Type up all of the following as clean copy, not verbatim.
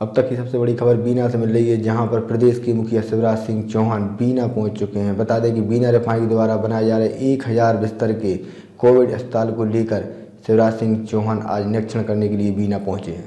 अब तक की सबसे बड़ी खबर बीना से मिल रही है, जहां पर प्रदेश के मुखिया शिवराज सिंह चौहान बीना पहुंच चुके हैं। बता दें कि बीना रिफाइनरी द्वारा बनाए जा रहे 1000 बिस्तर के कोविड अस्पताल को लेकर शिवराज सिंह चौहान आज निरीक्षण करने के लिए बीना पहुंचे हैं।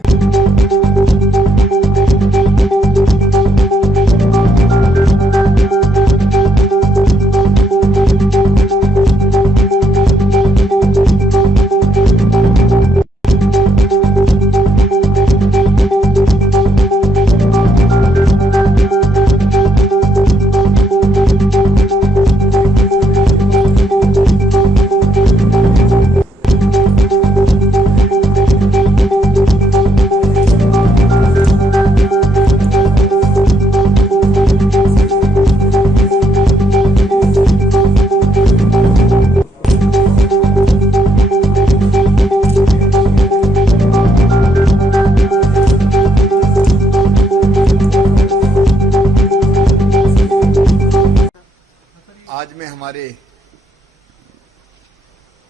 आज मैं हमारे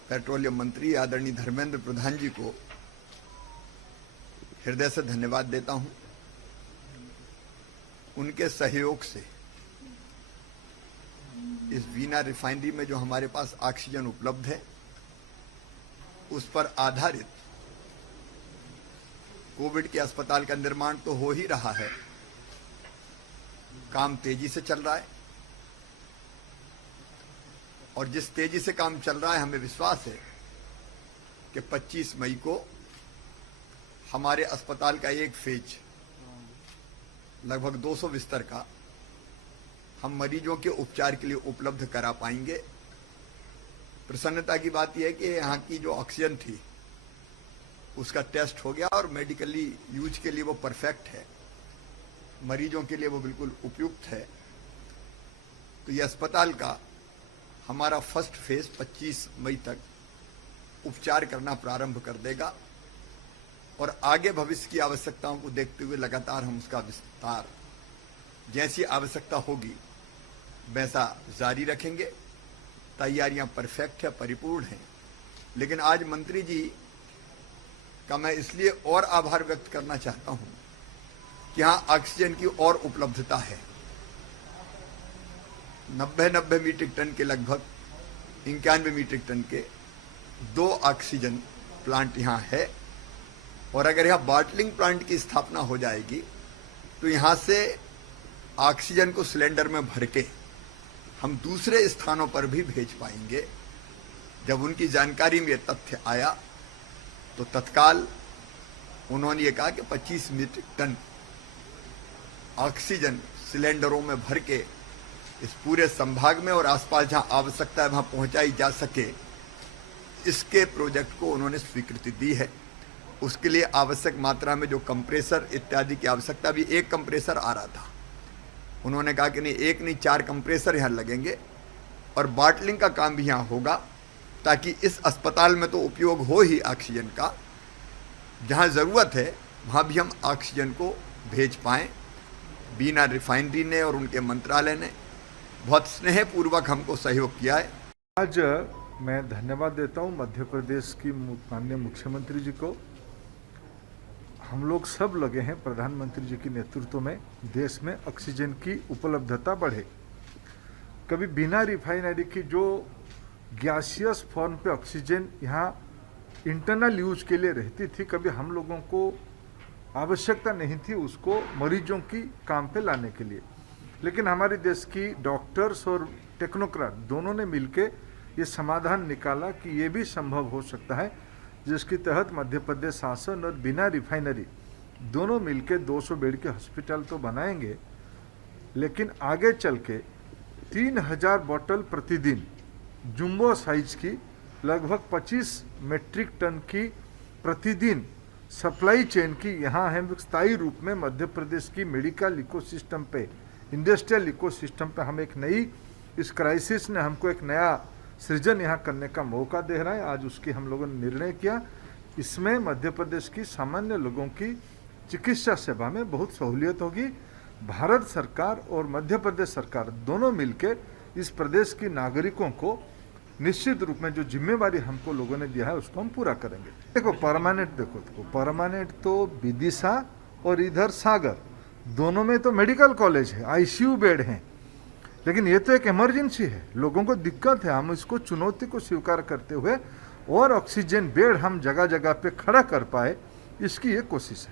पेट्रोलियम मंत्री आदरणीय धर्मेंद्र प्रधान जी को हृदय से धन्यवाद देता हूं। उनके सहयोग से इस बीना रिफाइनरी में जो हमारे पास ऑक्सीजन उपलब्ध है, उस पर आधारित कोविड के अस्पताल का निर्माण तो हो ही रहा है, काम तेजी से चल रहा है और जिस तेजी से काम चल रहा है, हमें विश्वास है कि 25 मई को हमारे अस्पताल का एक फेज लगभग 200 बिस्तर का हम मरीजों के उपचार के लिए उपलब्ध करा पाएंगे। प्रसन्नता की बात यह है कि यहाँ की जो ऑक्सीजन थी उसका टेस्ट हो गया और मेडिकली यूज के लिए वो परफेक्ट है, मरीजों के लिए वो बिल्कुल उपयुक्त है। तो ये अस्पताल का हमारा फर्स्ट फेज 25 मई तक उपचार करना प्रारंभ कर देगा और आगे भविष्य की आवश्यकताओं को देखते हुए लगातार हम उसका विस्तार जैसी आवश्यकता होगी वैसा जारी रखेंगे। तैयारियां परफेक्ट है, परिपूर्ण हैं। लेकिन आज मंत्री जी का मैं इसलिए और आभार व्यक्त करना चाहता हूं कि यहां ऑक्सीजन की और उपलब्धता है। 90 मीट्रिक टन के लगभग 91 मीट्रिक टन के 2 ऑक्सीजन प्लांट यहाँ है और अगर यहाँ बॉटलिंग प्लांट की स्थापना हो जाएगी तो यहाँ से ऑक्सीजन को सिलेंडर में भर के हम दूसरे स्थानों पर भी भेज पाएंगे। जब उनकी जानकारी में तथ्य आया तो तत्काल उन्होंने ये कहा कि 25 मीट्रिक टन ऑक्सीजन सिलेंडरों में भर के इस पूरे संभाग में और आसपास जहां आवश्यकता है वहां पहुंचाई जा सके, इसके प्रोजेक्ट को उन्होंने स्वीकृति दी है। उसके लिए आवश्यक मात्रा में जो कंप्रेसर इत्यादि की आवश्यकता, भी एक कंप्रेसर आ रहा था, उन्होंने कहा कि नहीं, एक नहीं 4 कंप्रेसर यहाँ लगेंगे और बॉटलिंग का काम भी यहाँ होगा ताकि इस अस्पताल में तो उपयोग हो ही ऑक्सीजन का, जहाँ ज़रूरत है वहाँ भी हम ऑक्सीजन को भेज पाएँ। बीना रिफाइनरी ने और उनके मंत्रालय ने बहुत स्नेहपूर्वक हमको सहयोग किया है। आज मैं धन्यवाद देता हूं मध्य प्रदेश की माननीय मुख्यमंत्री जी को। हम लोग सब लगे हैं प्रधानमंत्री जी के नेतृत्व में देश में ऑक्सीजन की उपलब्धता बढ़े। कभी बिना रिफाइनरी की जो गैसियस फॉर्म पे ऑक्सीजन यहाँ इंटरनल यूज के लिए रहती थी, कभी हम लोगों को आवश्यकता नहीं थी उसको मरीजों की काम पे लाने के लिए। लेकिन हमारे देश की डॉक्टर्स और टेक्नोक्रेट दोनों ने मिलके ये समाधान निकाला कि ये भी संभव हो सकता है, जिसके तहत मध्य प्रदेश शासन और बिना रिफाइनरी दोनों मिलके 200 बेड के हॉस्पिटल तो बनाएंगे, लेकिन आगे चल के 3000 बोतल प्रतिदिन जंबो साइज की लगभग 25 मीट्रिक टन की प्रतिदिन सप्लाई चेन की यहाँ हम स्थायी रूप में मध्य प्रदेश की मेडिकल इकोसिस्टम पे, इंडस्ट्रियल इकोसिस्टम पे हम एक नई, इस क्राइसिस ने हमको एक नया सृजन यहाँ करने का मौका दे रहा है। आज उसकी हम लोगों ने निर्णय किया। इसमें मध्य प्रदेश की सामान्य लोगों की चिकित्सा सेवा में बहुत सहूलियत होगी। भारत सरकार और मध्य प्रदेश सरकार दोनों मिलकर इस प्रदेश के नागरिकों को निश्चित रूप में जो जिम्मेवारी हमको लोगों ने दिया है उसको हम पूरा करेंगे। देखो परमानेंट तो विदिशा और इधर सागर दोनों में तो मेडिकल कॉलेज है, आईसीयू बेड हैं, लेकिन ये तो एक इमरजेंसी है, लोगों को दिक्कत है। हम इसको चुनौती को स्वीकार करते हुए और ऑक्सीजन बेड हम जगह जगह पे खड़ा कर पाए, इसकी ये कोशिश है।